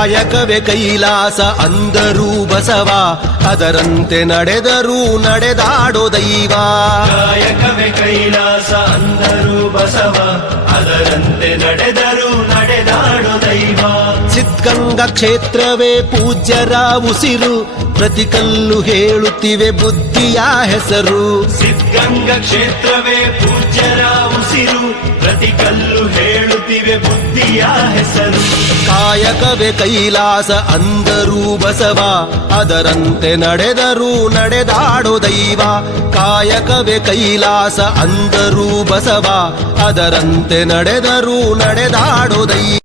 ಕಾಯಕವೇ ಕೈಲಾಸ ಅಂದರೂ ಬಸವ, ಅದರಂತೆ ನಡೆದರೂ ನಡೆದಾಡೋ ದೈವ. ಕಾಯಕವೇ ಕೈಲಾಸ ಅಂದರೂ ಬಸವ, ಅದರಂತೆ ನಡೆದರೂ ನಡೆದಾಡೋ ದೈವ. ಸಿದ್ಧಗಂಗಾ ಕ್ಷೇತ್ರವೇ ಪೂಜ್ಯರ ಉಸಿರು, ಪ್ರತಿ ಕಲ್ಲು ಹೇಳುತ್ತಿವೆ ಬುದ್ಧಿಯ ಹೆಸರು. ಸಿದ್ಧಗಂಗಾ ಕ್ಷೇತ್ರವೇ ಪೂಜ್ಯರ ಉಸಿರು, ಪ್ರತಿ ಕಲ್ಲು ಹೇಳುತ್ತಿವೆ ಬುದ್ಧಿಯ ಹೆಸರು. ಕಾಯಕವೇ ಕೈಲಾಸ ಅಂದರೂ ಬಸವ, ಅದರಂತೆ ನಡೆದರೂ ನಡೆದಾಡೋ ದೈವ. ಕಾಯಕವೇ ಕೈಲಾಸ ಅಂದರೂ ಬಸವ, ಅದರಂತೆ ನಡೆದರೂ ನಡೆದಾಡೋ ದೈವ.